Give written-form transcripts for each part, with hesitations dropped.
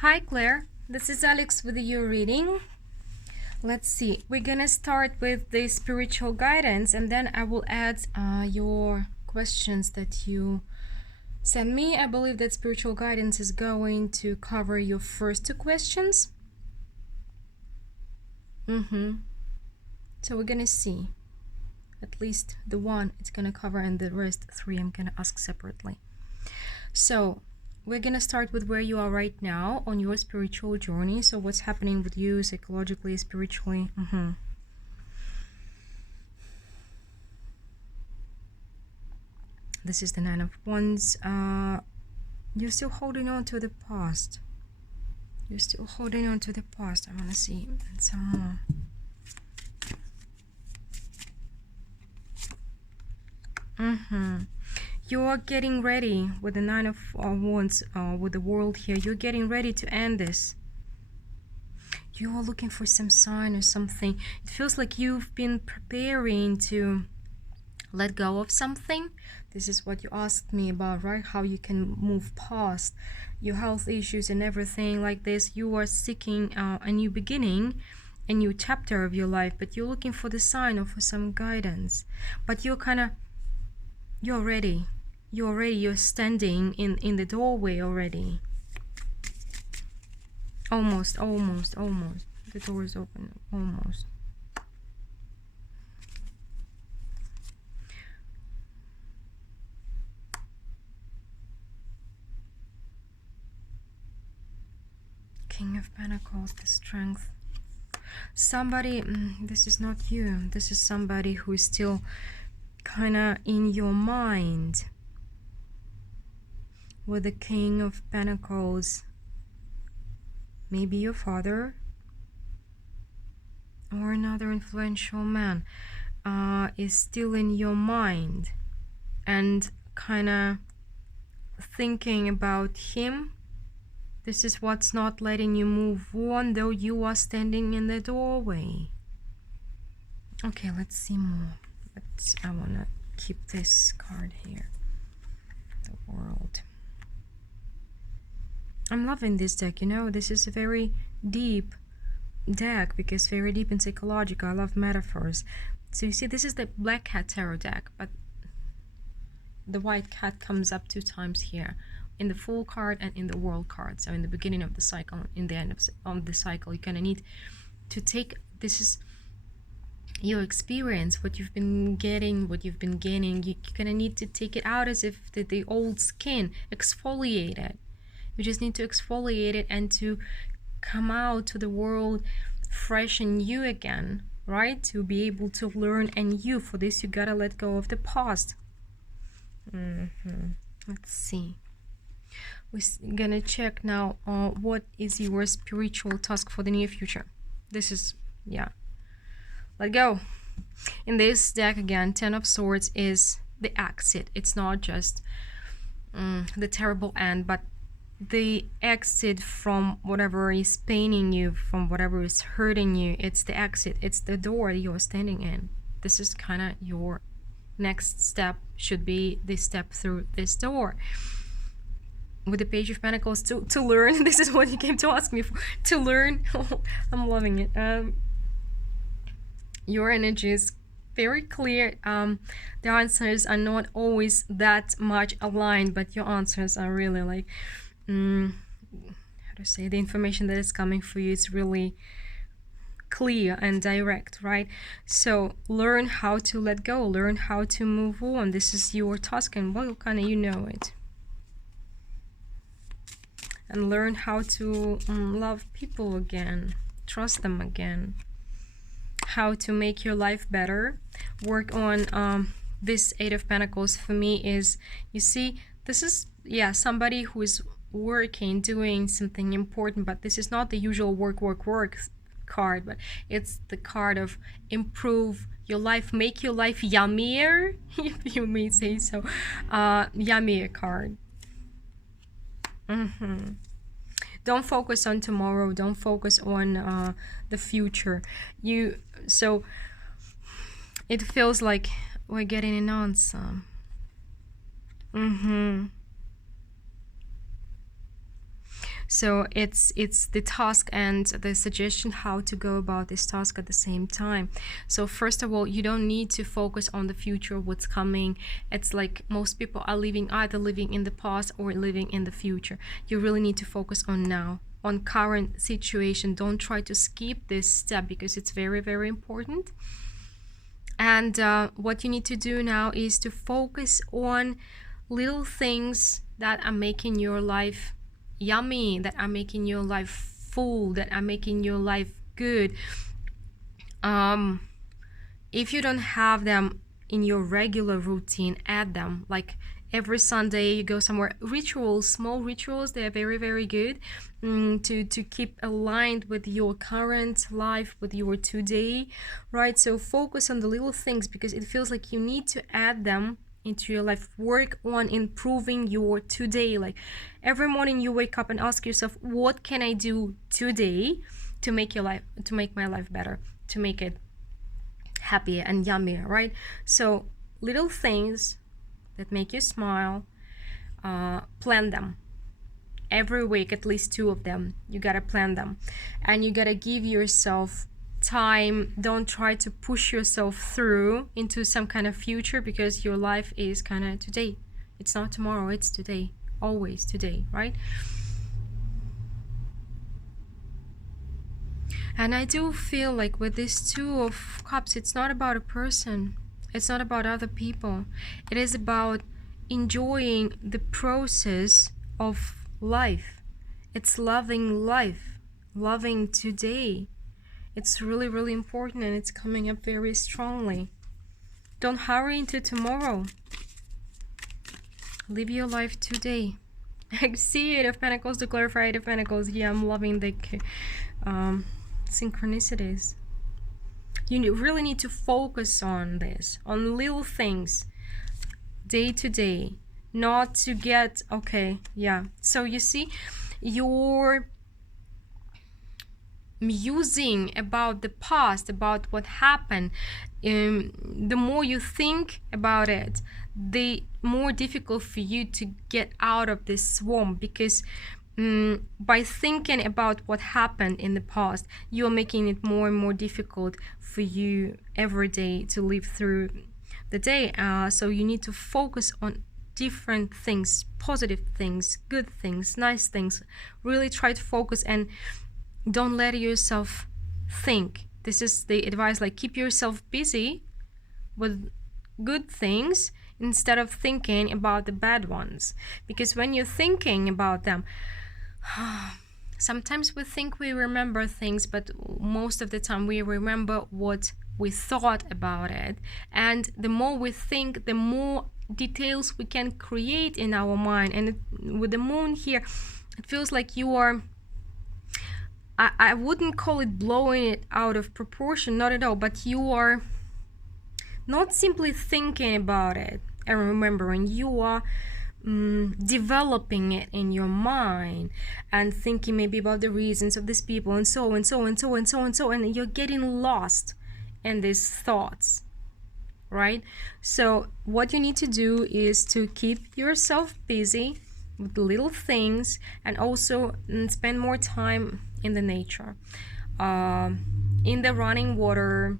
Hi Claire, this is Alex with your reading. Let's see, we're gonna start with the spiritual guidance and then I will add your questions that you sent me. I believe that spiritual guidance is going to cover your first two questions. So we're gonna see. At least the one it's gonna cover and the rest three I'm gonna ask separately. So we're gonna start with where you are right now on your spiritual journey. So what's happening with you psychologically, spiritually? This is the Nine of Wands. You're still holding on to the past. You're still holding on to the past. I want to see some more. You're getting ready with the Nine of Wands, with the world here. You're getting ready to end this. You are looking for some sign or something. It feels like you've been preparing to let go of something. This is what you asked me about, right? How you can move past your health issues and everything like this. You are seeking a new beginning, a new chapter of your life, but you're looking for the sign or for some guidance. But you're ready. You're standing in the doorway already. Almost. The door is open, almost. King of Pentacles, the strength. Somebody, this is not you. This is somebody who is still kind of in your mind. With the King of Pentacles. Maybe your father. Or another influential man. Is still in your mind. And kind of thinking about him. This is what's not letting you move on, though you are standing in the doorway. Okay, let's see more. I want to keep this card here. The World. I'm loving this deck, you know. This is a very deep deck because very deep and psychological. I love metaphors. So you see, this is the Black Cat Tarot deck, but the white cat comes up 2 times here. In the Fool card and in the World card. So in the beginning of the cycle, in the end of the cycle, you kind of need to take, this is your experience, what you've been getting, what you've been gaining. You kind of need to take it out as if the old skin, exfoliate it. You just need to exfoliate it and to come out to the world fresh and new again, right? To be able to learn anew. For this, you gotta let go of the past. Let's see. We're gonna check now what is your spiritual task for the near future. This is, yeah, let go. In this deck again, 10 of Swords is the exit. It's not just the terrible end, but the exit from whatever is paining you, from whatever is hurting you. It's the exit. It's the door you're standing in. This is kind of your next step, should be the step through this door. With the Page of Pentacles, to learn. This is what you came to ask me for. To learn. I'm loving it. Your energy is very clear. The answers are not always that much aligned, but your answers are really like, how to say, the information that is coming for you is really clear and direct, right? So learn how to let go, learn how to move on. This is your task, and well, kind of, you know it. And learn how to love people again, trust them again, how to make your life better. Work on this Eight of Pentacles for me is, you see, this is, yeah, somebody who is working, doing something important, but this is not the usual work card, but it's the card of improve your life, make your life yummier, if you may say so. Yummier card. Don't focus on tomorrow. Don't focus on the future. So it feels like we're getting an answer. So it's the task and the suggestion how to go about this task at the same time. So first of all, you don't need to focus on the future, what's coming. It's like most people are either living in the past or living in the future. You really need to focus on now, on current situation. Don't try to skip this step because it's very, very important. And what you need to do now is to focus on little things that are making your life yummy, that are making your life full, that are making your life good. If you don't have them in your regular routine, add them. Like every Sunday you go somewhere. Rituals, small rituals, they're very, very good to keep aligned with your current life, with your today, right? So focus on the little things because it feels like you need to add them into your life. Work on improving your today. Like every morning you wake up and ask yourself, what can I do today to make my life better, to make it happier and yummier, right? So little things that make you smile, plan them every week, at least 2 of them. You gotta plan them, and you gotta give yourself time. Don't try to push yourself through into some kind of future, because your life is kind of today. It's not tomorrow, it's today. Always today, right? And I do feel like with this 2 of Cups, it's not about a person. It's not about other people. It is about enjoying the process of life. It's loving life, loving today. It's really, really important, and it's coming up very strongly. Don't hurry into tomorrow. Live your life today. I see 8 of Pentacles to clarify 8 of Pentacles. Yeah, I'm loving the synchronicities. You really need to focus on this, on little things, day to day, not to get, okay, yeah. So you see, you're musing about the past, about what happened. The more you think about it, the more difficult for you to get out of this swamp, because by thinking about what happened in the past, you're making it more and more difficult for you every day to live through the day. So you need to focus on different things, positive things, good things, nice things. Really try to focus and don't let yourself think. This is the advice, like keep yourself busy with good things instead of thinking about the bad ones. Because when you're thinking about them, sometimes we think we remember things, but most of the time we remember what we thought about it. And the more we think, the more details we can create in our mind. And with the moon here, it feels like you are, I wouldn't call it blowing it out of proportion, not at all, but you are not simply thinking about it and remembering, you are developing it in your mind and thinking maybe about the reasons of these people and so and so and so and so and so, and you're getting lost in these thoughts, right? So what you need to do is to keep yourself busy with little things, and also spend more time in the nature, in the running water,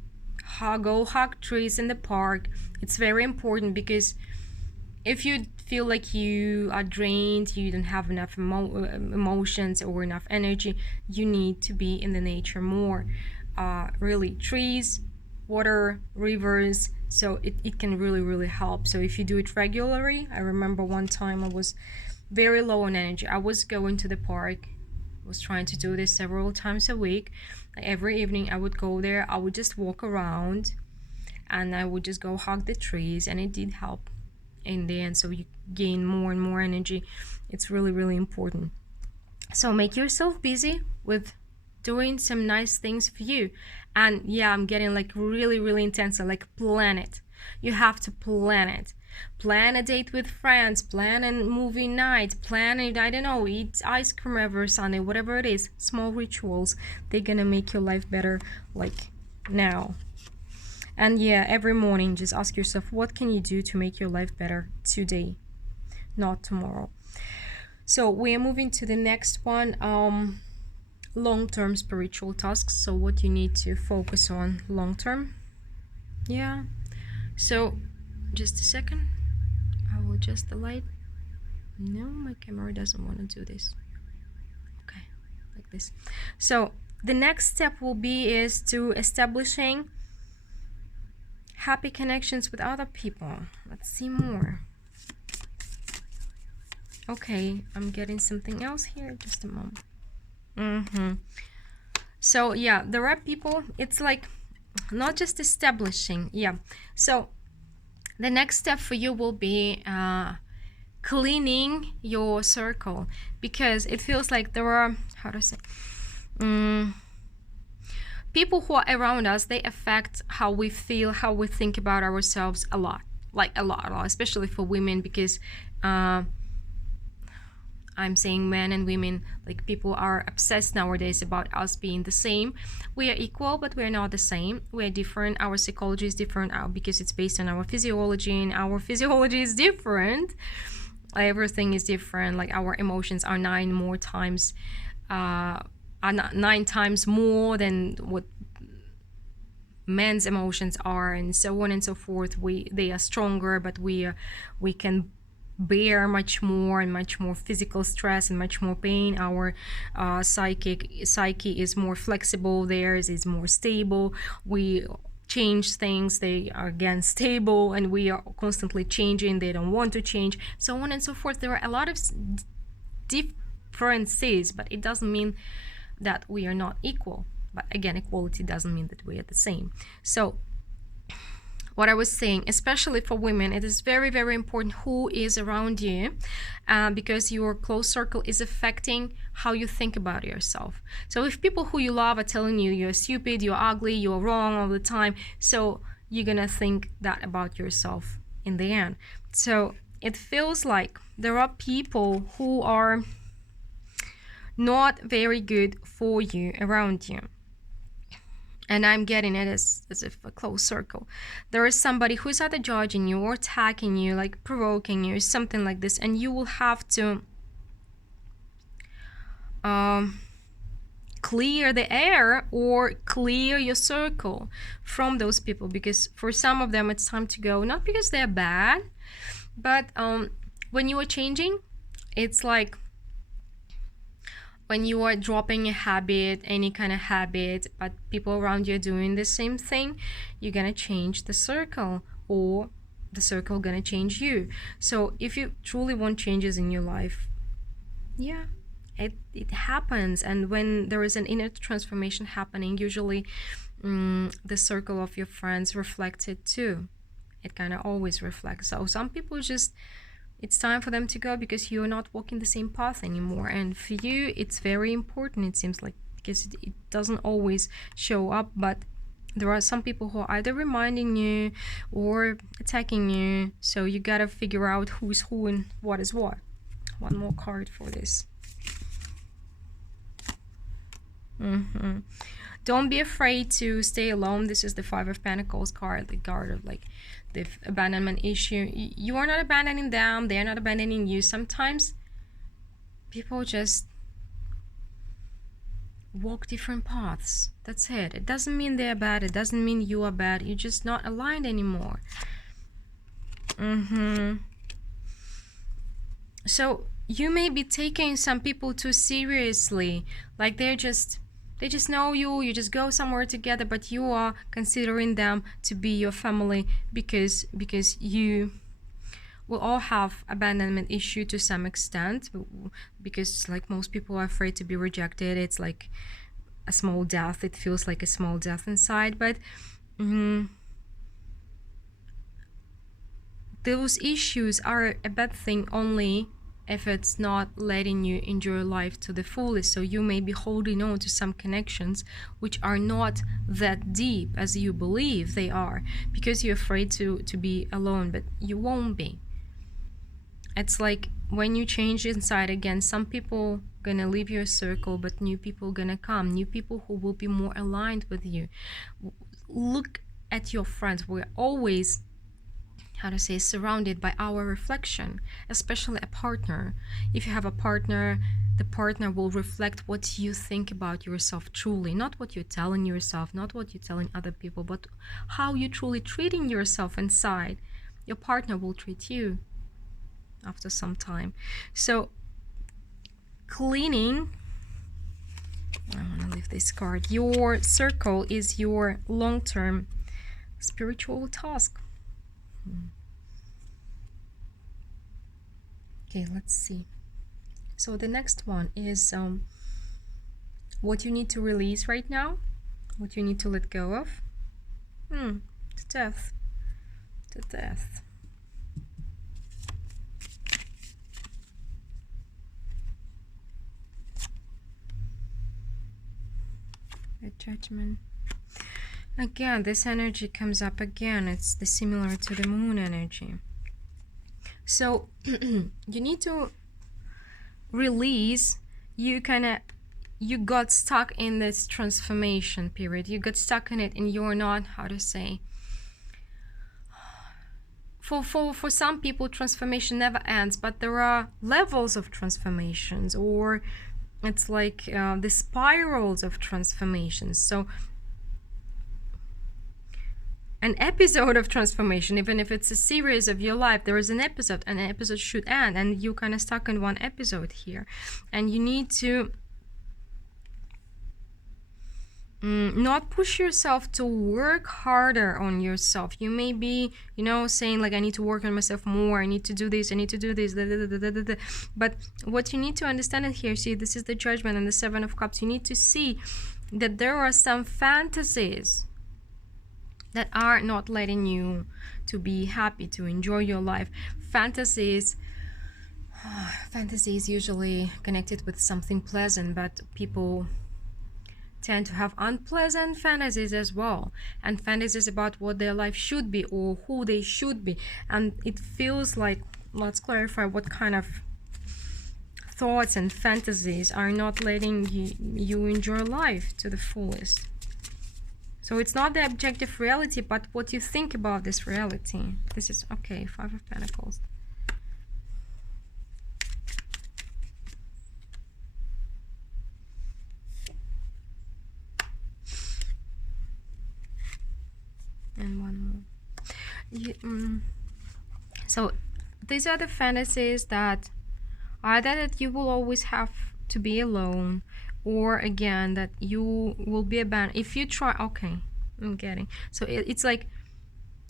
go hug trees in the park. It's very important, because if you feel like you are drained, you don't have enough emotions or enough energy, you need to be in the nature more. Really, trees, water, rivers, so it can really, really help. So if you do it regularly, I remember one time I was very low on energy. I was going to the park, was trying to do this several times a week. Every evening I would go there, I would just walk around, and I would just go hug the trees, and it did help in the end. So you gain more and more energy. It's really, really important. So make yourself busy with doing some nice things for you. And yeah, I'm getting like really, really intense. Like plan it. You have to plan it. Plan a date with friends, plan a movie night, plan it, I don't know, eat ice cream every Sunday, whatever it is. Small rituals, they're gonna make your life better, like now. And yeah, every morning just ask yourself, what can you do to make your life better today, not tomorrow? So we are moving to the next one, long-term spiritual tasks. So what you need to focus on long-term. Yeah. So just a second. I will adjust the light. No, my camera doesn't want to do this. Okay, like this. So the next step will be is to establishing happy connections with other people. Let's see more. Okay, I'm getting something else here. Just a moment. So yeah, there are people, it's like not just establishing. Yeah. So the next step for you will be cleaning your circle, because it feels like there are, how to say, people who are around us, they affect how we feel, how we think about ourselves a lot, like a lot, especially for women, because I'm saying men and women, like people are obsessed nowadays about us being the same. We are equal, but we're not the same. We're different. Our psychology is different because it's based on our physiology, and our physiology is different. Everything is different. Like our emotions are 9 times more than what men's emotions are, and so on and so forth. They are stronger, but we can bear much more physical stress and much more pain. Our psyche is more flexible, theirs is more stable. We change things, they are again stable, and we are constantly changing, they don't want to change, so on and so forth. There are a lot of differences, but it doesn't mean that we are not equal. But again, equality doesn't mean that we are the same. So what I was saying, especially for women, it is very, very important who is around you, because your close circle is affecting how you think about yourself. So if people who you love are telling you you're stupid, you're ugly, you're wrong all the time, so you're gonna think that about yourself in the end. So it feels like there are people who are not very good for you around you. And I'm getting it as if a close circle. There is somebody who's either judging you or attacking you, like provoking you, something like this. And you will have to clear the air or clear your circle from those people. Because for some of them, it's time to go. Not because they're bad, but when you are changing, it's like when you are dropping a habit, any kind of habit, but people around you are doing the same thing, you're gonna change the circle, or the circle gonna change you. So if you truly want changes in your life, yeah, it happens. And when there is an inner transformation happening, usually the circle of your friends reflects it too. It kind of always reflects. So some people just, it's time for them to go because you're not walking the same path anymore. And for you, it's very important, it seems like, because it doesn't always show up, but there are some people who are either reminding you or attacking you. So you gotta figure out who's who and what is what. One more card for this. Don't be afraid to stay alone. This is the 5 of Pentacles card, the card of like the abandonment issue. You are not abandoning them, they are not abandoning you. Sometimes people just walk different paths. That's it. It doesn't mean they're bad, it doesn't mean you are bad. You're just not aligned anymore. So you may be taking some people too seriously, like they just know you just go somewhere together, but you are considering them to be your family because you will all have abandonment issue to some extent, because like most people are afraid to be rejected. It's like a small death. It feels like a small death inside, but those issues are a bad thing only if it's not letting you enjoy life to the fullest. So you may be holding on to some connections which are not that deep as you believe they are, because you're afraid to be alone, but you won't be. It's like when you change inside again, some people gonna leave your circle, but new people gonna come, new people who will be more aligned with you. Look at your friends. We're always how to say, surrounded by our reflection, especially a partner. If you have a partner, the partner will reflect what you think about yourself truly, not what you're telling yourself, not what you're telling other people, but how you're truly treating yourself inside. Your partner will treat you after some time. So cleaning, I want to leave this card. Your circle is your long-term spiritual task. Okay, let's see. So the next one is what you need to release right now, what you need to let go of. The death. The death. The Judgment. Again, this energy comes up again. It's similar to the moon energy. So you need to release. You got stuck in this transformation period. You got stuck in it, and you're not, how to say. For some people, transformation never ends, but there are levels of transformations, or it's like the spirals of transformations. So an episode of transformation, even if it's a series of your life, there is an episode, and an episode should end, and you're kind of stuck in one episode here, and you need to not push yourself to work harder on yourself. You may be, saying like, I need to work on myself more, I need to do this, but what you need to understand in here, see, this is the Judgment and the Seven of Cups. You need to see that there are some fantasies that are not letting you to be happy, to enjoy your life. Fantasy is usually connected with something pleasant, but people tend to have unpleasant fantasies as well, and fantasies about what their life should be or who they should be. And it feels like, let's clarify what kind of thoughts and fantasies are not letting you enjoy life to the fullest. So it's not the objective reality, but what you think about this reality. This is, okay, Five of Pentacles. And one more. So these are the fantasies that either that you will always have to be alone, or again that you will be abandoned if you try. Okay, I'm getting. So it's like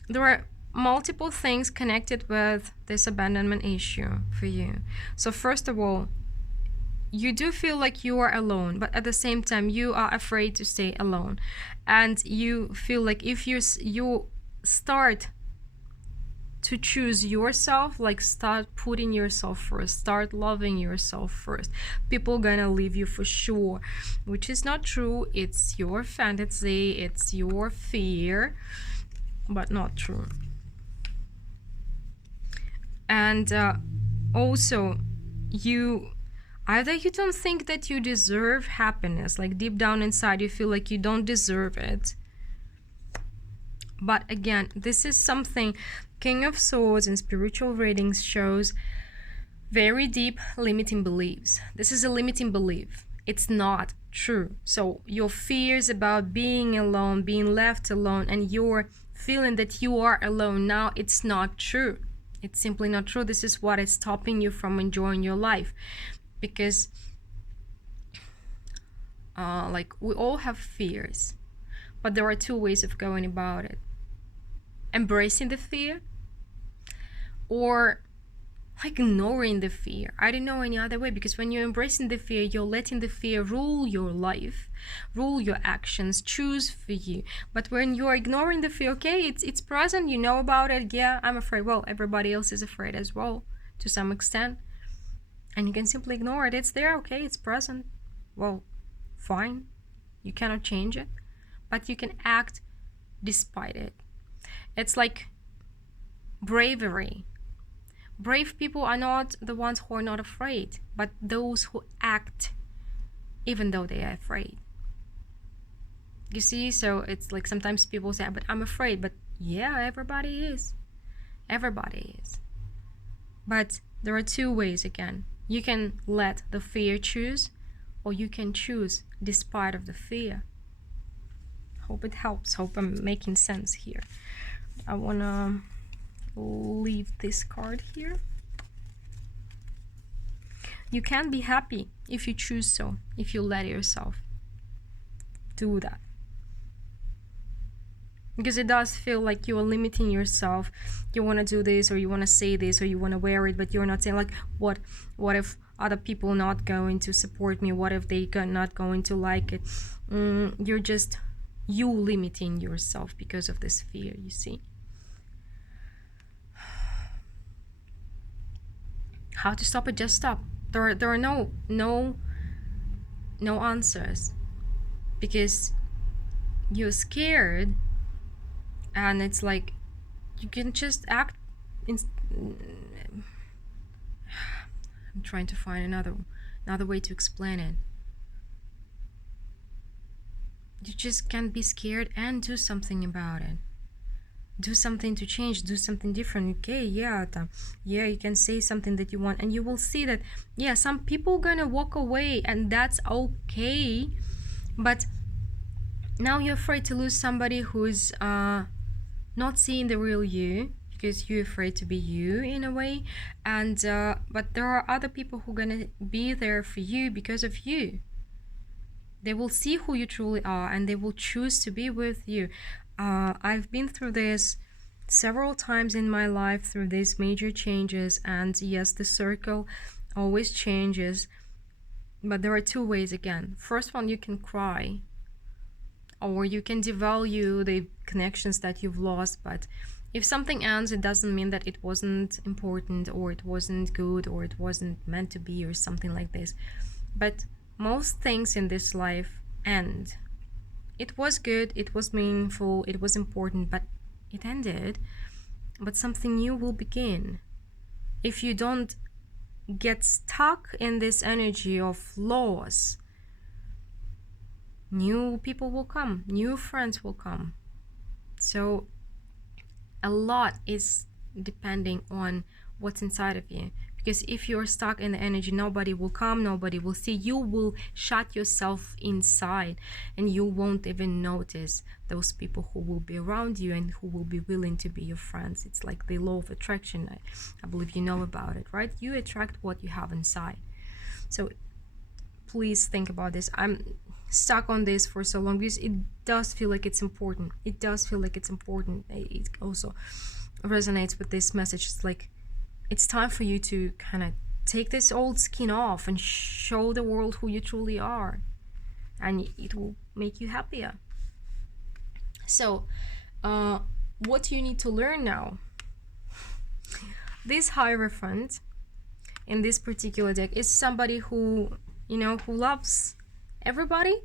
there are multiple things connected with this abandonment issue for you. So first of all, you do feel like you are alone, but at the same time you are afraid to stay alone, and you feel like if you start to choose yourself, like start putting yourself first, start loving yourself first, people gonna leave you for sure, which is not true. It's your fantasy, it's your fear, but not true. And also, either you don't think that you deserve happiness, like deep down inside you feel like you don't deserve it. But again, this is something King of Swords in spiritual readings shows very deep limiting beliefs. This is a limiting belief. It's not true. So your fears about being alone, being left alone, and your feeling that you are alone now, it's not true. It's simply not true. This is what is stopping you from enjoying your life. Because like we all have fears, but there are two ways of going about it: embracing the fear, or like ignoring the fear. I don't know any other way, because when you're embracing the fear, you're letting the fear rule your life, rule your actions, choose for you. But when you're ignoring the fear, okay, it's present, you know about it, yeah, I'm afraid. Well, everybody else is afraid as well to some extent, and you can simply ignore it. It's there, okay, it's present. Well, fine, you cannot change it, but you can act despite it. It's like bravery. Brave people are not the ones who are not afraid, but those who act even though they are afraid. You see, so it's like sometimes people say, but I'm afraid. But yeah, everybody is. Everybody is. But there are two ways again. You can let the fear choose, or you can choose despite of the fear. Hope it helps. Hope I'm making sense here. I wanna leave this card here. You can be happy if you choose so, if you let yourself do that. Because it does feel like you are limiting yourself. You want to do this, or you want to say this, or you want to wear it, but you're not saying like, what if other people not going to support me? What if they not going to like it? You're just limiting yourself because of this fear, you see. How to stop it? Just stop. There are no answers, because you're scared, and it's like you can just act I'm trying to find another way to explain it. You just can't be scared and do something about it. Do something to change, do something different. Okay, yeah, you can say something that you want, and you will see that, yeah, some people gonna walk away, and that's okay. But now you're afraid to lose somebody who's not seeing the real you, because you're afraid to be you in a way. And but there are other people who are gonna be there for you because of you. They will see who you truly are, and they will choose to be with you. I've been through this several times in my life, through these major changes, and yes, the circle always changes. But there are two ways again. First one, you can cry, or you can devalue the connections that you've lost. But if something ends, it doesn't mean that it wasn't important, or it wasn't good, or it wasn't meant to be, or something like this. But most things in this life end. It was good, it was meaningful, it was important, but it ended. But something new will begin. If you don't get stuck in this energy of loss, new people will come, new friends will come. So a lot is depending on what's inside of you. Because if you're stuck in the energy, nobody will come, nobody will see. You will shut yourself inside, and you won't even notice those people who will be around you and who will be willing to be your friends. It's like the law of attraction. I believe you know about it, right? You attract what you have inside. So please think about this. I'm stuck on this for so long because it does feel like it's important. It does feel like it's important. It also resonates with this message. It's like, it's time for you to kind of take this old skin off and show the world who you truly are, and it will make you happier. So what do you need to learn now? This Hierophant in this particular deck is somebody who, who loves everybody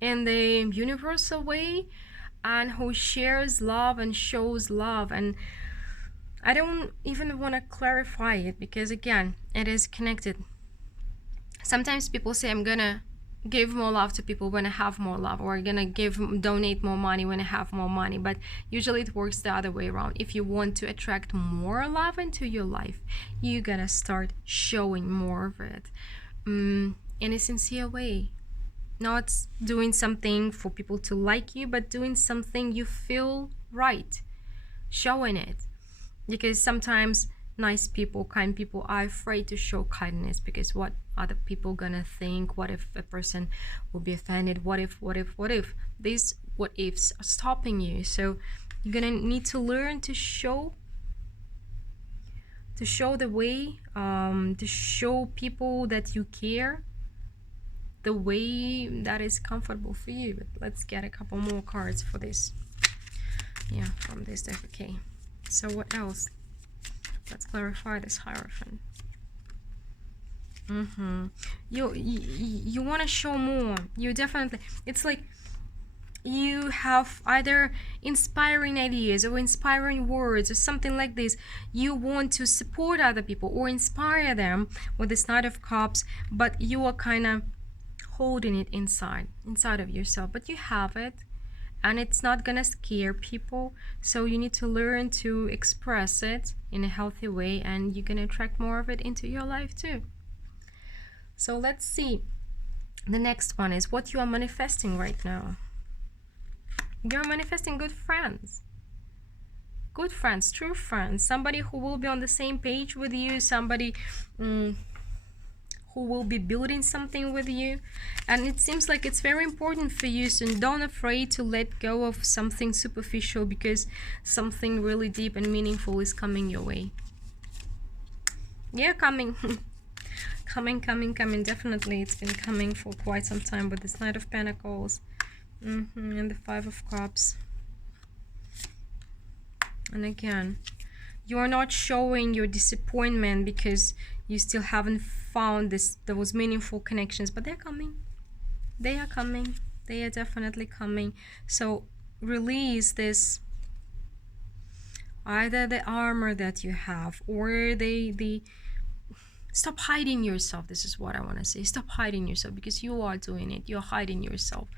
in the universal way, and who shares love and shows love. And I don't even want to clarify it, because again, it is connected. Sometimes people say, I'm gonna give more love to people when I have more love, or I'm gonna donate more money when I have more money. But usually it works the other way around. If you want to attract more love into your life, you gotta start showing more of it in a sincere way. Not doing something for people to like you, but doing something you feel right, showing it. Because sometimes nice people, kind people are afraid to show kindness, because what other people gonna think? What if a person will be offended? What if? These what ifs are stopping you. So you're gonna need to learn to show the way, to show people that you care the way that is comfortable for you. But let's get a couple more cards for this. Yeah, from this deck. Okay. So what else? Let's clarify this Hierophant. You want to show more. You definitely, it's like you have either inspiring ideas or inspiring words or something like this. You want to support other people or inspire them with this Knight of Cups, but you are kind of holding it inside of yourself. But you have it, and it's not gonna scare people. So you need to learn to express it in a healthy way, and you're gonna attract more of it into your life too. So let's see. The next one is what you are manifesting right now. You're manifesting good friends. Good friends, true friends, somebody who will be on the same page with you, somebody who will be building something with you. And it seems like it's very important for you, so don't afraid to let go of something superficial, because something really deep and meaningful is coming your way. Yeah, coming. coming, definitely. It's been coming for quite some time with this Knight of Pentacles and the Five of Cups. And again, you're not showing your disappointment because you still haven't found those meaningful connections, but they're coming. They are coming. They are definitely coming. So release this, either the armor that you have, or the stop hiding yourself. This is what I want to say. Stop hiding yourself, because you are doing it. You're hiding yourself.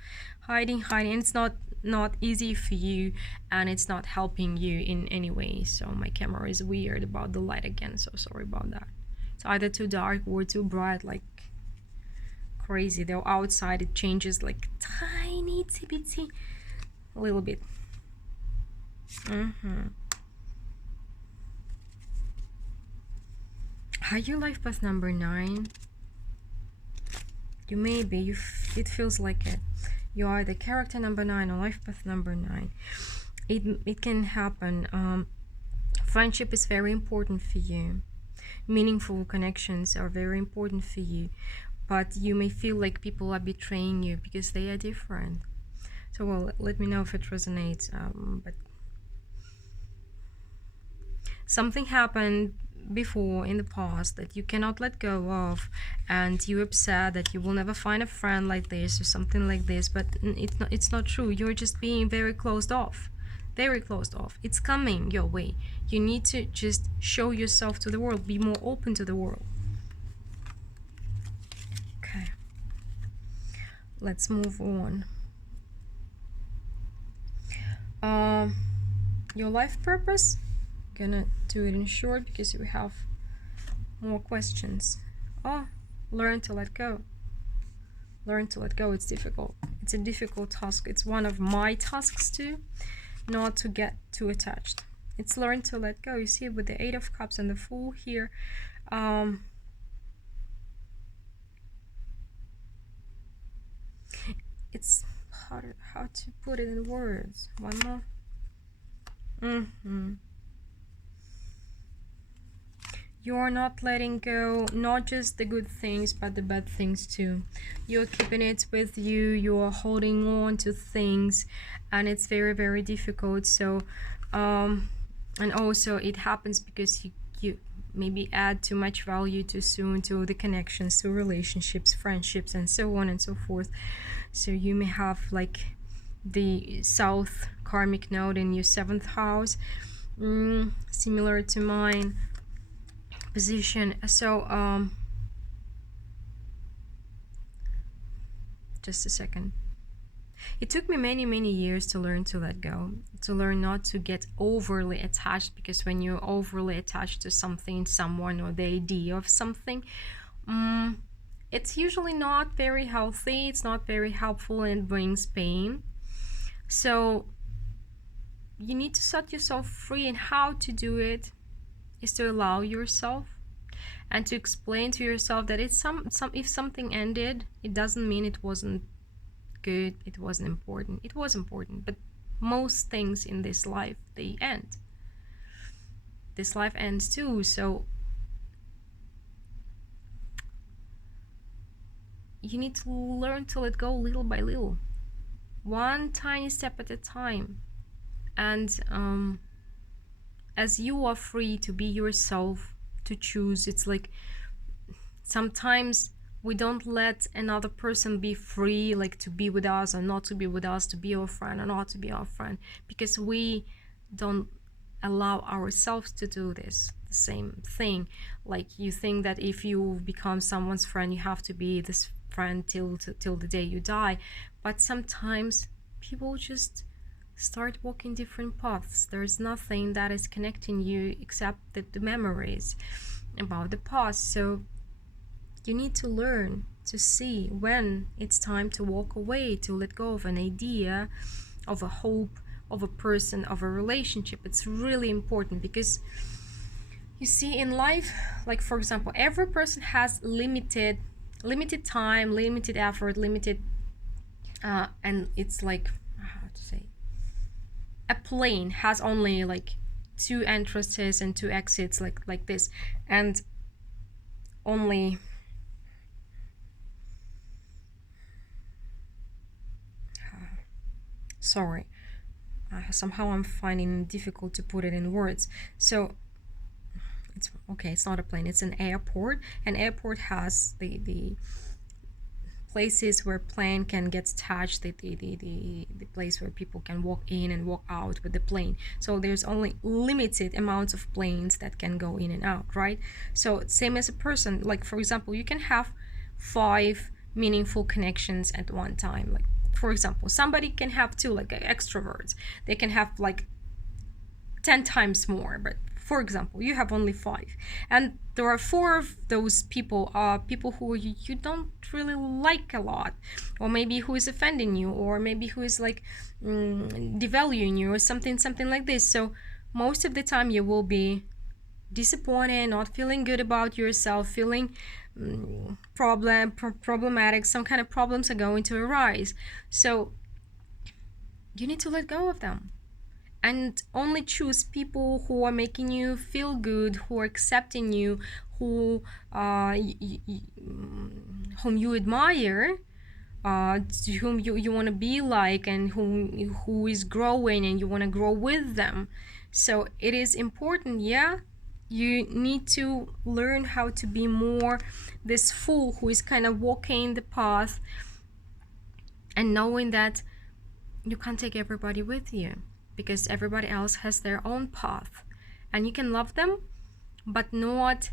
Hiding. It's not easy for you, and it's not helping you in any way. So my camera is weird about the light again, so sorry about that. It's either too dark or too bright, like crazy. Though outside it changes like tiny bitty a little bit. Are you life path number 9? You may be. It feels like it. You are the character number 9 or life path number 9. It can happen. Friendship is very important for you. Meaningful connections are very important for you. But you may feel like people are betraying you because they are different. So, well, let me know if it resonates. But something happened before in the past that you cannot let go of, and you're upset that you will never find a friend like this or something like this, but it's not true. You're just being very closed off. It's coming your way. You need to just show yourself to the world, be more open to the world. Okay, let's move on. Your life purpose, gonna do it in short because we have more questions. Learn to let go. Learn to let go. It's difficult. It's a difficult task. It's one of my tasks too, not to get too attached. It's learn to let go. You see it with the 8 of Cups and the Fool here. It's how to put it in words. One more. You're not letting go, not just the good things, but the bad things too. You're keeping it with you. You're holding on to things, and it's very, very difficult. So, and also it happens because you maybe add too much value too soon to the connections, to relationships, friendships, and so on and so forth. So you may have like the South karmic node in your 7th house, similar to mine position. So just a second. It took me many years to learn to let go, to learn not to get overly attached, because when you're overly attached to something, someone, or the idea of something, it's usually not very healthy, it's not very helpful, and it brings pain. So you need to set yourself free, and how to do it is to allow yourself and to explain to yourself that it's if something ended, it doesn't mean it wasn't good, it wasn't important. It was important, but most things in this life, they end. This life ends too, so you need to learn to let go little by little, one tiny step at a time. And as you are free to be yourself, to choose, it's like sometimes we don't let another person be free, like to be with us or not to be with us, to be our friend or not to be our friend, because we don't allow ourselves to do this. The same thing, like you think that if you become someone's friend, you have to be this friend till the day you die, but sometimes people just Start walking different paths. There's nothing that is connecting you except the memories about the past. So you need to learn to see when it's time to walk away, to let go of an idea, of a hope, of a person, of a relationship. It's really important, because you see, in life, like for example, every person has limited time, limited effort, limited and it's like, how to say, a plane has only like 2 entrances and 2 exits, like this, and only sorry, somehow I'm finding it difficult to put it in words. So it's okay, it's not a plane, it's an airport. An airport has the places where plane can get attached, the place where people can walk in and walk out with the plane. So there's only limited amounts of planes that can go in and out, right? So same as a person, like for example, you can have 5 meaningful connections at one time. Like for example, somebody can have 2, like extroverts, they can have like 10 times more, but for example, you have only 5, and there are 4 of those people are people who you don't really like a lot, or maybe who is offending you, or maybe who is like devaluing you, or something like this. So most of the time you will be disappointed, not feeling good about yourself, feeling problematic. Some kind of problems are going to arise. So you need to let go of them and only choose people who are making you feel good, who are accepting you, whom you admire, to whom you want to be like, and who is growing and you want to grow with them. So it is important, yeah, you need to learn how to be more this fool who is kind of walking the path and knowing that you can't take everybody with you, because everybody else has their own path, and you can love them but not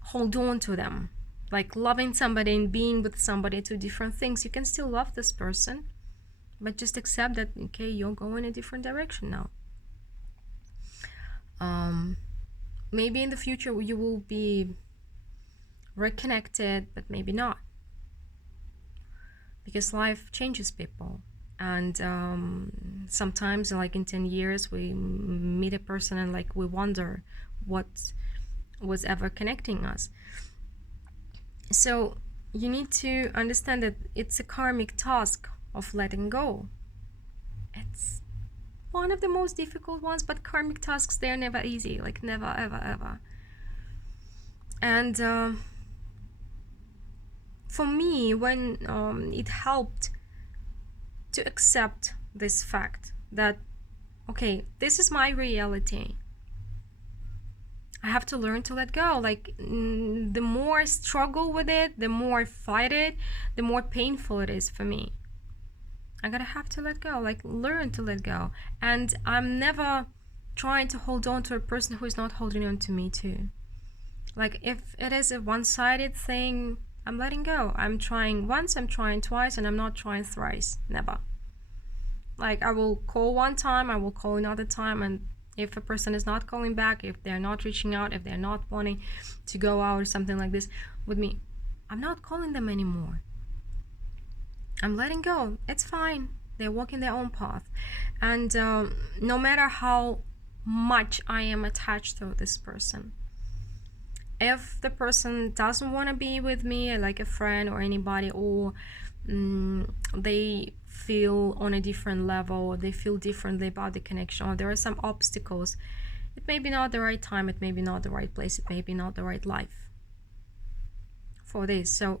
hold on to them. Like loving somebody and being with somebody, 2 different things. You can still love this person, but just accept that, okay, you're going a different direction now. Maybe in the future you will be reconnected, but maybe not, because life changes people. And sometimes, like in 10 years, we meet a person and like we wonder what was ever connecting us. So you need to understand that it's a karmic task of letting go. It's one of the most difficult ones, but karmic tasks, they're never easy, like never, ever. And for me, when it helped to accept this fact that, okay, this is my reality, I have to learn to let go. Like the more I struggle with it, the more I fight it, the more painful it is for me. I gotta have to let go, like learn to let go. And I'm never trying to hold on to a person who is not holding on to me too. Like if it is a one-sided thing, I'm letting go. I'm trying once, I'm trying twice, and I'm not trying thrice. Never. Like I will call one time, I will call another time, and if a person is not calling back, if they're not reaching out, if they're not wanting to go out or something like this with me, I'm not calling them anymore. I'm letting go. It's fine. They're walking their own path. And no matter how much I am attached to this person, if the person doesn't want to be with me, like a friend or anybody, or they feel on a different level, or they feel differently about the connection, or there are some obstacles, it may be not the right time, it may be not the right place, it may be not the right life for this. So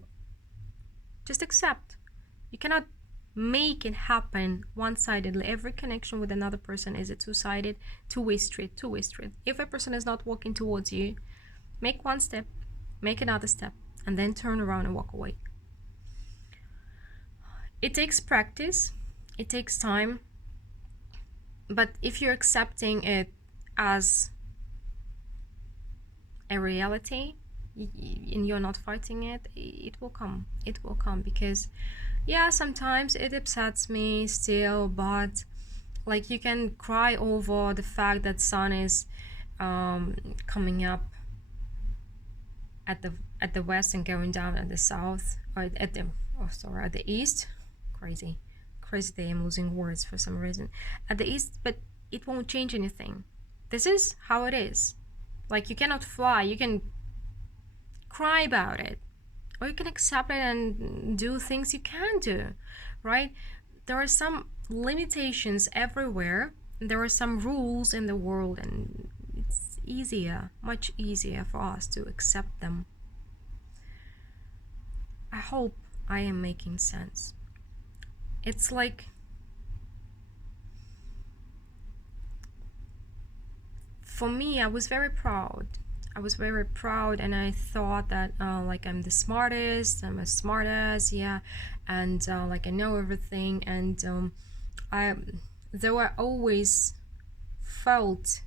just accept. You cannot make it happen one-sidedly. Every connection with another person is a two-sided, two-way street. If a person is not walking towards you, make one step, make another step, and then turn around and walk away. It takes practice, it takes time, but if you're accepting it as a reality and you're not fighting it, it will come. It will come, because yeah, sometimes it upsets me still, but Like you can cry over the fact that sun is coming up at the west and going down at the south, or at the east. Crazy day, I'm losing words for some reason. At the east, but it won't change anything. This is how it is. Like you cannot fly, you can cry about it, or you can accept it and do things you can do, right? There are some limitations everywhere. There are some rules in the world, and it's easier, much easier for us to accept them. I hope I am making sense. It's like for me, I was very proud, and I thought that like I'm the smartest, I'm as smart as, yeah, and like I know everything. And though I always felt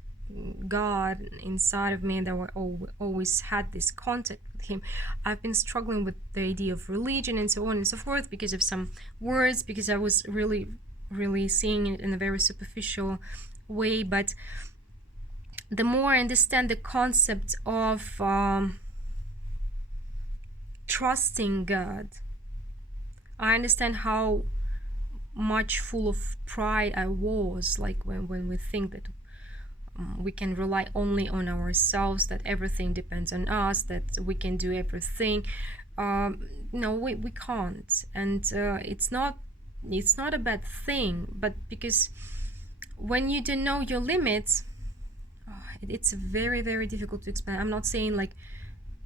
God inside of me, and I always had this contact with him, I've been struggling with the idea of religion and so on and so forth because of some words, because I was really seeing it in a very superficial way. But the more I understand the concept of trusting God, I understand how much full of pride I was, like when we think that we can rely only on ourselves, that everything depends on us, that we can do everything. No, we can't. And it's not a bad thing, but because when you don't know your limits, it's very, very difficult to explain. I'm not saying like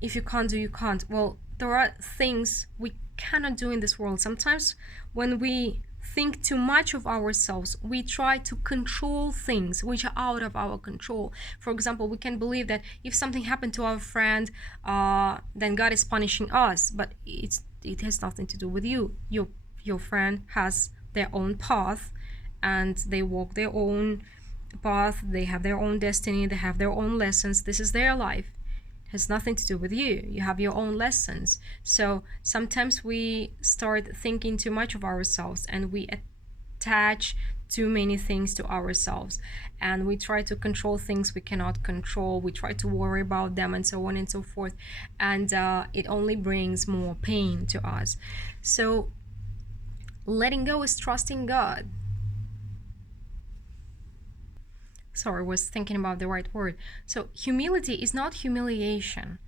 if you can't do, you can't. Well, there are things we cannot do in this world. Sometimes when we think too much of ourselves, we try to control things which are out of our control. For example, we can believe that if something happened to our friend, then God is punishing us, but it has nothing to do with you. Your friend has their own path, and they walk their own path, they have their own destiny, they have their own lessons. This is their life. It has nothing to do with you. You have your own lessons. So sometimes we start thinking too much of ourselves, and we attach too many things to ourselves, and we try to control things we cannot control. We try to worry about them, and so on and so forth, and it only brings more pain to us. So letting go is trusting God. Sorry, I was thinking about the right word. So humility is not humiliation.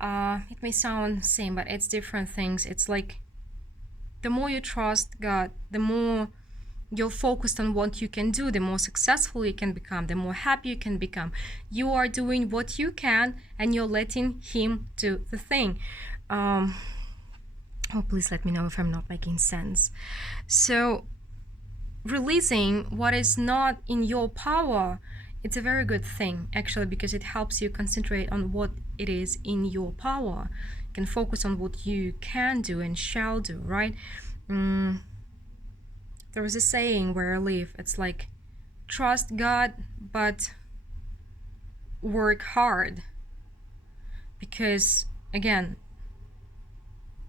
It may sound same, but it's different things. It's like the more you trust God, the more you're focused on what you can do, the more successful you can become, the more happy you can become. You are doing what you can, and you're letting him do the thing. Oh, please let me know if I'm not making sense. So releasing what is not in your power, it's a very good thing actually, because it helps you concentrate on what it is in your power. You can focus on what you can do and shall do, right? There is a saying where I live, it's like, trust God but work hard, because again,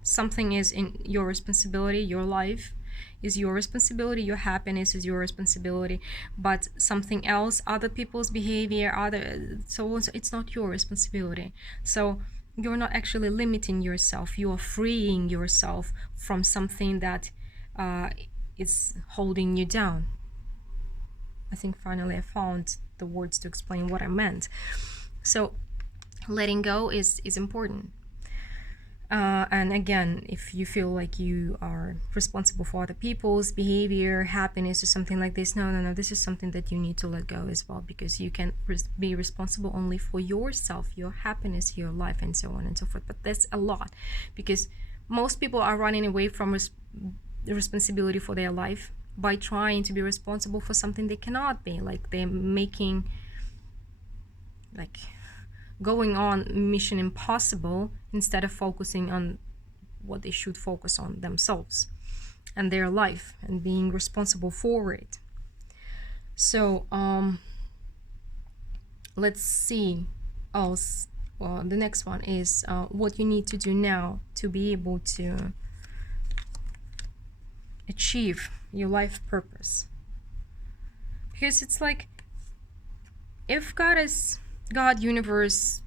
something is in your responsibility. Your life is your responsibility, your happiness is your responsibility, but something else, other people's behavior, so it's not your responsibility. So you're not actually limiting yourself, you are freeing yourself from something that is holding you down. I think finally I found the words to explain what I meant. So letting go is important. And again, if you feel like you are responsible for other people's behavior, happiness, or something like this, no, this is something that you need to let go as well, because you can be responsible only for yourself, your happiness, your life, and so on and so forth. But that's a lot, because most people are running away from the responsibility for their life by trying to be responsible for something they cannot be. Like they're making, like, going on mission impossible instead of focusing on what they should focus on, themselves and their life, and being responsible for it. So let's see else. The next one is what you need to do now to be able to achieve your life purpose. Because it's like, if God is God, universe,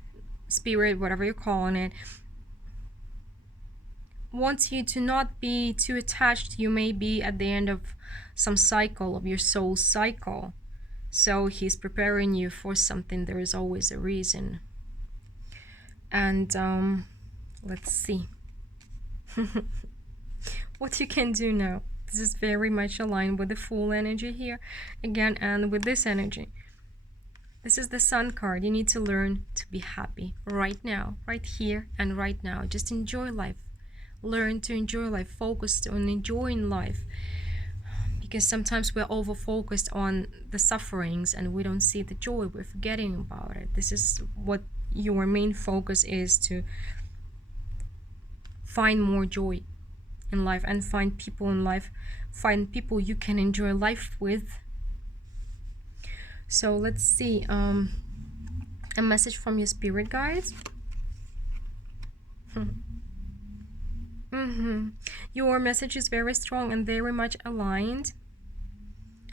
spirit, whatever you're calling it, wants you to not be too attached, you may be at the end of some cycle of your soul cycle. So he's preparing you for something. There is always a reason. And let's see what you can do now. This is very much aligned with the Fool energy here again, and with this energy. This is the Sun card. You need to learn to be happy right now, right here and right now. Just enjoy life. Learn to enjoy life. Focus on enjoying life. Because sometimes we're over focused on the sufferings and we don't see the joy. We're forgetting about it. This is what your main focus is, to find more joy in life and find people in life. Find people you can enjoy life with. So let's see, a message from your spirit guides. Your message is very strong and very much aligned.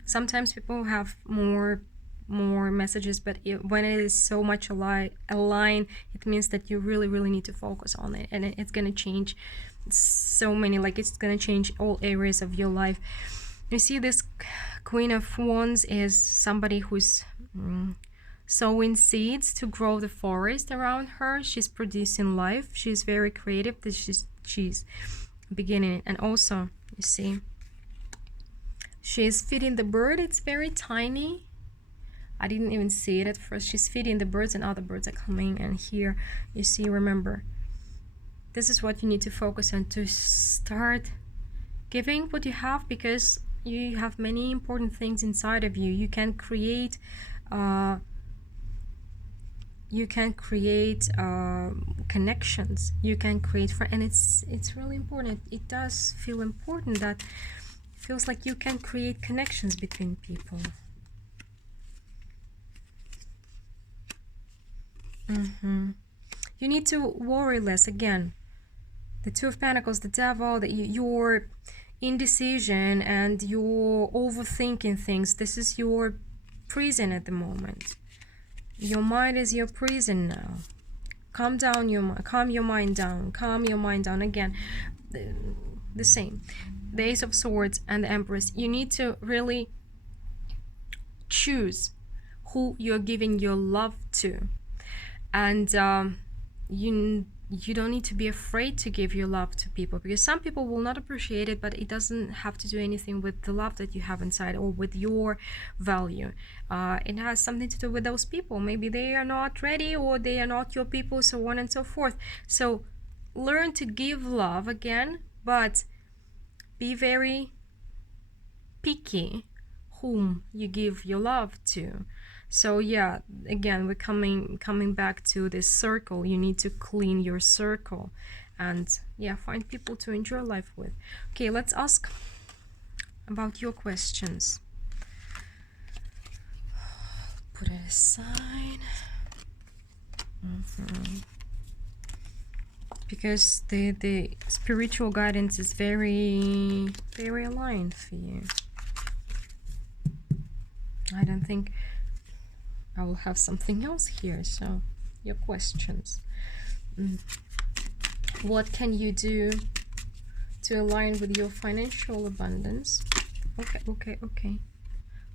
Sometimes people have more messages, but when it is so much aligned, it means that you really need to focus on it, and it's gonna change so many, like it's gonna change all areas of your life. You see, this Queen of Wands is somebody who's sowing seeds to grow the forest around her. She's producing life. She's very creative. She's beginning it. And also, you see, she's feeding the bird. It's very tiny. I didn't even see it at first. She's feeding the birds and other birds are coming. And here, you see, remember, this is what you need to focus on, to start giving what you have, because you have many important things inside of you. You can create connections, you can create and it's really important. It does feel important, that it feels like you can create connections between people. You need to worry less. Again, the Two of Pentacles, the Devil, that your indecision and your overthinking things, this is your prison at the moment. Your mind is your prison now. Calm down your mind, calm your mind down. Again, the same, the Ace of Swords and the Empress. You need to really choose who you're giving your love to, and you don't need to be afraid to give your love to people, because some people will not appreciate it, but it doesn't have to do anything with the love that you have inside or with your value. It has something to do with those people. Maybe they are not ready, or they are not your people, so on and so forth. So learn to give love again, but be very picky whom you give your love to. So yeah, again, we're coming back to this circle. You need to clean your circle and yeah, find people to enjoy life with. Okay, let's ask about your questions. Put it aside. Because the spiritual guidance is very aligned for you. I don't think I will have something else here. So your questions. What can you do to align with your financial abundance? Okay.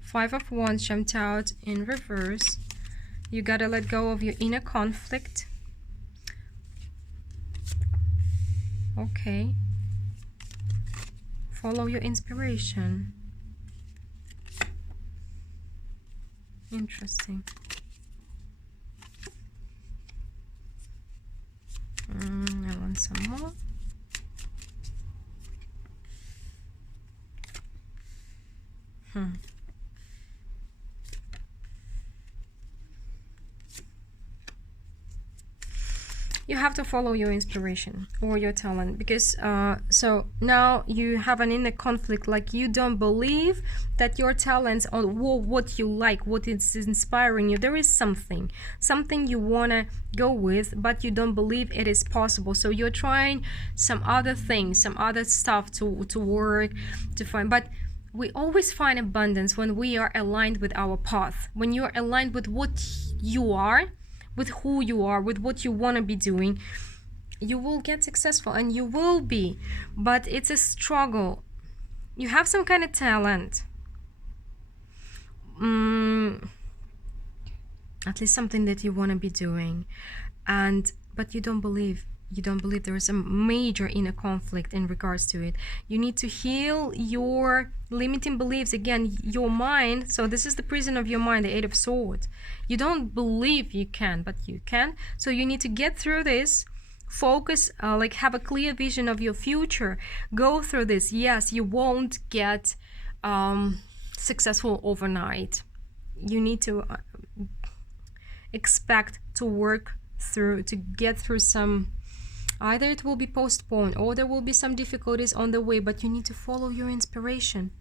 5 of Wands jumped out in reverse. You gotta let go of your inner conflict. Okay. Follow your inspiration. Interesting. I want some more. You have to follow your inspiration or your talent, because so now you have an inner conflict, like you don't believe that your talents or what you like, what is inspiring you, there is something you want to go with, but you don't believe it is possible. So you're trying some other things, some other stuff to work, to find, but We always find abundance when we are aligned with our path, when you are aligned with what you are, with who you are, with what you want to be doing. You will get successful, and you will be, but it's a struggle. You have some kind of talent, at least something that you want to be doing, but you don't believe there is a major inner conflict in regards to it. You need to heal your limiting beliefs, again, your mind. So this is the prison of your mind, the Eight of Swords. You don't believe you can, but you can. So you need to get through this, focus, have a clear vision of your future, go through this. Yes, you won't get successful overnight. You need to expect to work through, to get through some, either it will be postponed or there will be some difficulties on the way, but you need to follow your inspiration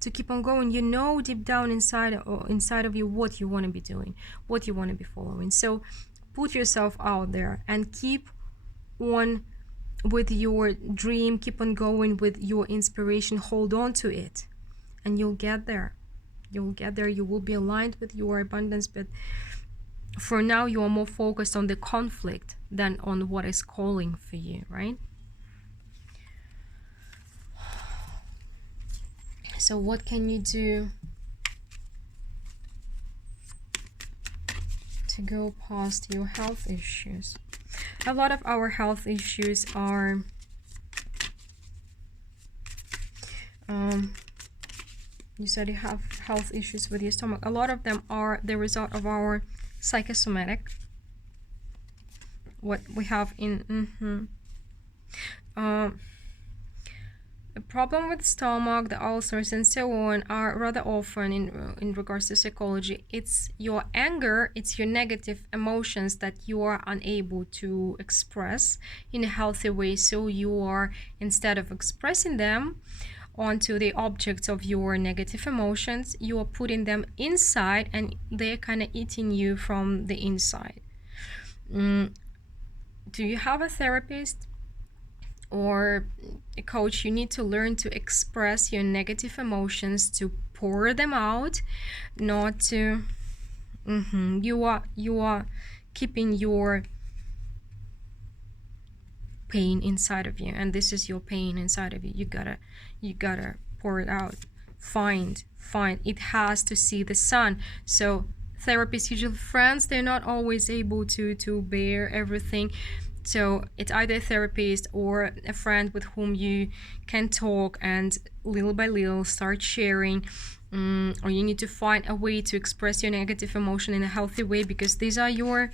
to keep on going. You know deep down inside of you what you want to be doing, what you want to be following. So put yourself out there and keep on with your dream, keep on going with your inspiration, hold on to it, and you'll get there. You will be aligned with your abundance, but for now you are more focused on the conflict than on what is calling for you, right? So what can you do to go past your health issues? A lot of our health issues are you said you have health issues with your stomach. A lot of them are the result of our psychosomatic, what we have in the problem with stomach, the ulcers and so on are rather often in regards to psychology. It's your anger, it's your negative emotions that you are unable to express in a healthy way. So you are, instead of expressing them onto the objects of your negative emotions, you are putting them inside, and they're kind of eating you from the inside. Do you have a therapist or a coach? You need to learn to express your negative emotions, to pour them out, not to you are keeping your pain inside of you, and this is your pain inside of you. You gotta pour it out. Find it has to see the sun. So therapists, usually friends, they're not always able to bear everything. So it's either a therapist or a friend with whom you can talk and little by little start sharing, or you need to find a way to express your negative emotion in a healthy way, because these are your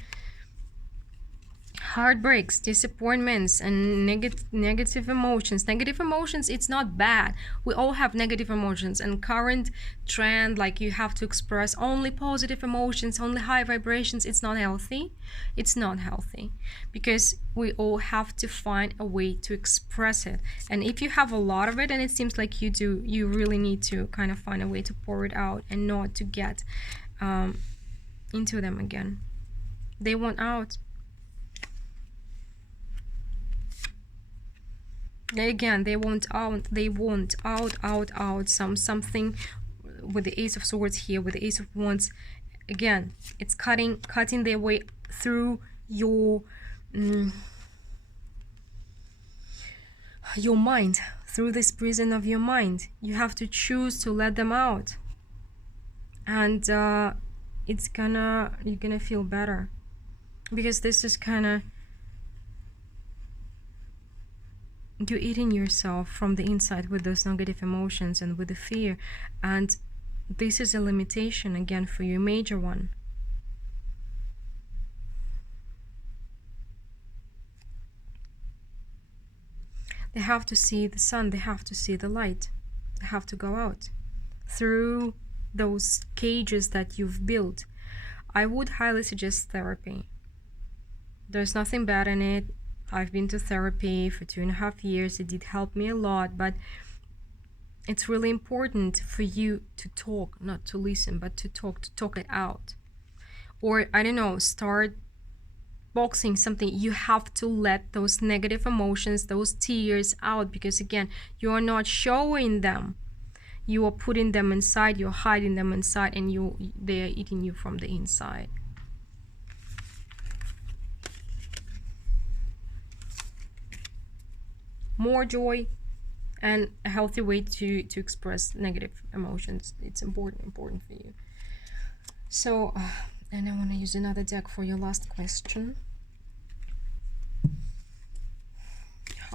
heartbreaks, disappointments, and negative emotions. Negative emotions, it's not bad. We all have negative emotions, and current trend, like you have to express only positive emotions, only high vibrations, it's not healthy. It's not healthy, because we all have to find a way to express it. And if you have a lot of it, and it seems like you do, you really need to kind of find a way to pour it out and not to get into them again. They want out. Again, they want out something with the Ace of Swords here, with the Ace of Wands. Again, it's cutting their way through your mind, through this prison of your mind. You have to choose to let them out, and you're gonna feel better, because this is kind of, you're eating yourself from the inside with those negative emotions and with the fear, and this is a limitation again for you, a major one. They have to see the sun, they have to see the light, they have to go out through those cages that you've built. I would highly suggest therapy. There's nothing bad in it. I've been to therapy for 2.5 years. It did help me a lot, but it's really important for you to talk, not to listen, but to talk it out. Or, I don't know, start boxing something. You have to let those negative emotions, those tears out, because again, you are not showing them. You are putting them inside, you're hiding them inside, and they are eating you from the inside. More joy and a healthy way to express negative emotions. It's important for you. So, and I want to use another deck for your last question.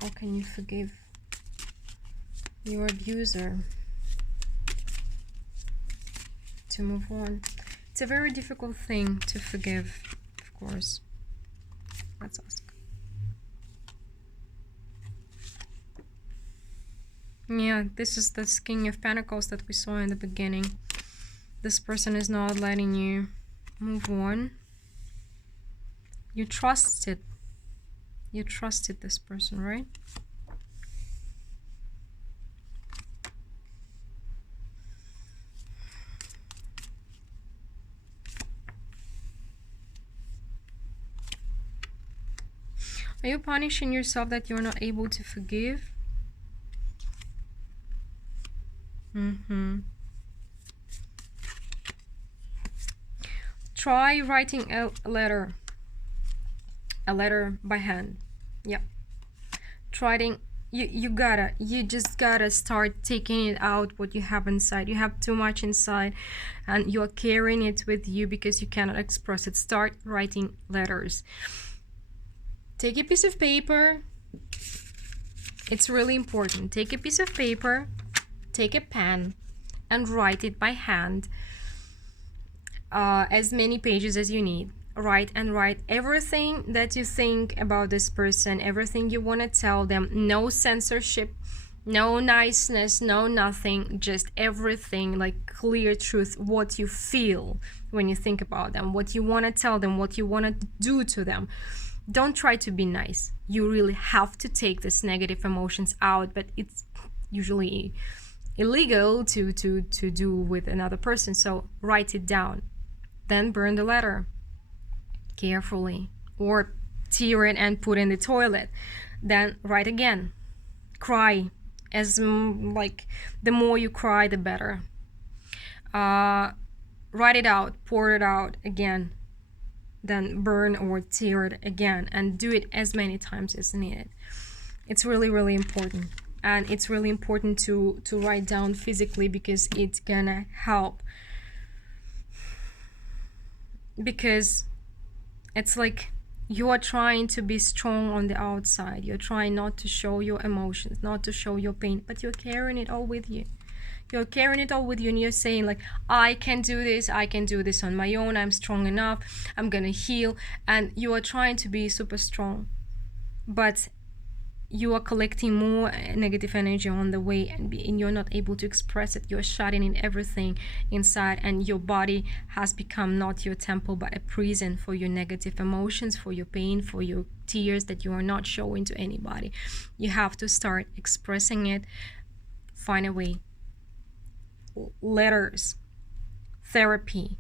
How can you forgive your abuser to move on? It's a very difficult thing to forgive, of course. Let's ask. Yeah, this is the King of Pentacles that we saw in the beginning. This person is not letting you move on. You trusted this person, right? Are you punishing yourself that you're not able to forgive? Try writing a letter by hand. Yeah, you just gotta start taking it out, what you have inside. You have too much inside and you're carrying it with you because you cannot express it. Start writing letters. Take a piece of paper. It's really important. Take a piece of paper, take a pen, and write it by hand, as many pages as you need. Write everything that you think about this person, everything you want to tell them. No censorship, no niceness, no nothing, just everything, like clear truth, what you feel when you think about them, what you want to tell them, what you want to do to them. Don't try to be nice. You really have to take these negative emotions out, but it's usually illegal to do with another person. So write it down, then burn the letter carefully, or tear it and put in the toilet. Then write again. Cry, as like the more you cry, the better. Write it out, pour it out again, then burn or tear it again, and do it as many times as needed. It's really, really important. And it's really important to write down physically, because it's gonna help. Because it's like you are trying to be strong on the outside. You're trying not to show your emotions, not to show your pain, but you're carrying it all with you. You're carrying it all with you, and you're saying like, I can do this on my own, I'm strong enough, I'm gonna heal. And you are trying to be super strong, but you are collecting more negative energy on the way, and you're not able to express it. You're shutting in everything inside, and your body has become not your temple but a prison for your negative emotions, for your pain, for your tears that you are not showing to anybody. You have to start expressing it. Find a way. Letters, therapy,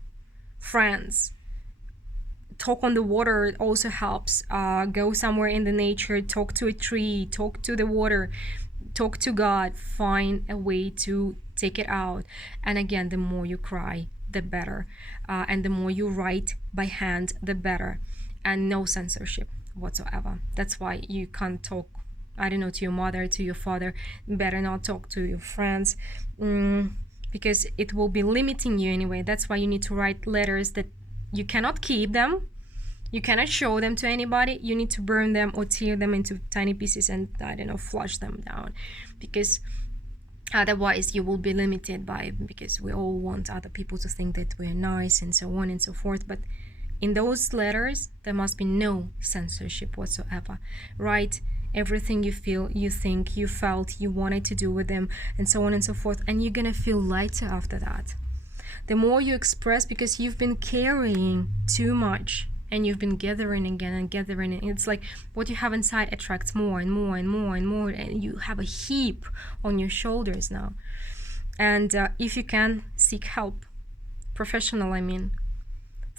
friends. Talk on the water, it also helps. Go somewhere in the nature, talk to a tree, talk to the water, talk to God. Find a way to take it out. And again, the more you cry, the better. And the more you write by hand, the better. And no censorship whatsoever. That's why you can't talk, I don't know, to your mother, to your father. Better not talk to your friends, because it will be limiting you anyway. That's why you need to write letters that you cannot keep them. You cannot show them to anybody. You need to burn them or tear them into tiny pieces and, I don't know, flush them down. Because otherwise you will be limited because we all want other people to think that we're nice and so on and so forth. But in those letters, there must be no censorship whatsoever. Write everything you feel, you think, you felt, you wanted to do with them, and so on and so forth. And you're gonna feel lighter after that. The more you express, because you've been carrying too much, and you've been gathering again and gathering, and it's like what you have inside attracts more and more and more and more, and you have a heap on your shoulders now. And if you can, seek help, professional, I mean.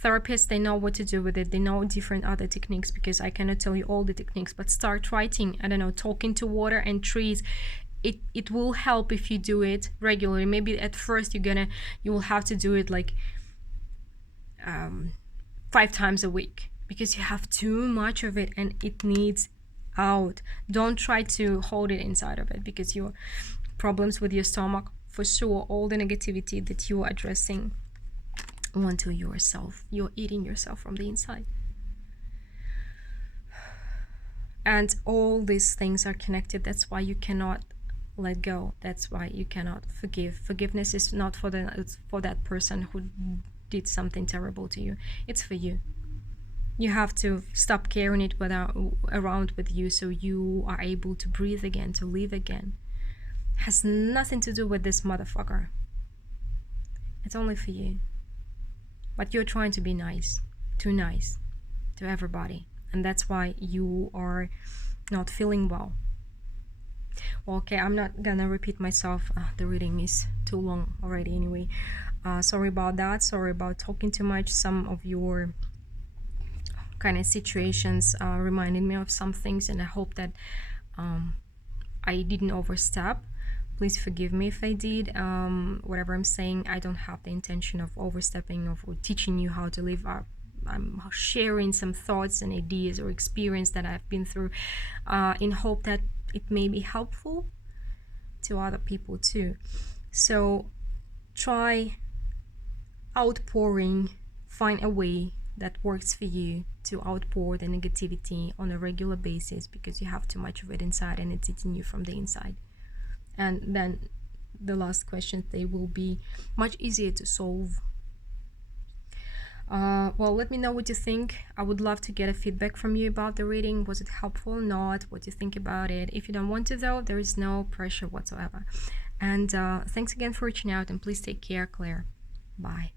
Therapists, they know what to do with it. They know different other techniques, because I cannot tell you all the techniques, but start writing, I don't know, talking to water and trees. it will help if you do it regularly. Maybe at first you will have to do it like 5 times a week, because you have too much of it and it needs out. Don't try to hold it inside of it, because your problems with your stomach, for sure, all the negativity that you are addressing onto yourself, you're eating yourself from the inside. And all these things are connected. That's why you cannot let go. That's why you cannot forgive. Forgiveness is not it's for that person who did something terrible to you. It's for you. You have to stop carrying it around with you, so you are able to breathe again, to live again. Has nothing to do with this motherfucker. It's only for you. But you're trying to be nice, too nice to everybody. And that's why you are not feeling well. Okay, I'm not gonna repeat myself. The reading is too long already anyway. Sorry about that. Sorry about talking too much. Some of your kind of situations reminded me of some things, and I hope that I didn't overstep. Please forgive me if I did. Whatever I'm saying, I don't have the intention of overstepping or teaching you how to live. I'm sharing some thoughts and ideas or experience that I've been through, in hope that it may be helpful to other people too. So try outpouring, find a way that works for you to outpour the negativity on a regular basis, because you have too much of it inside and it's eating you from the inside. And then the last questions, they will be much easier to solve. Well, let me know what you think. I would love to get a feedback from you about the reading. Was it helpful or not? What you think about it? If you don't want to, though, there is no pressure whatsoever. And thanks again for reaching out, and please take care, Claire. Bye.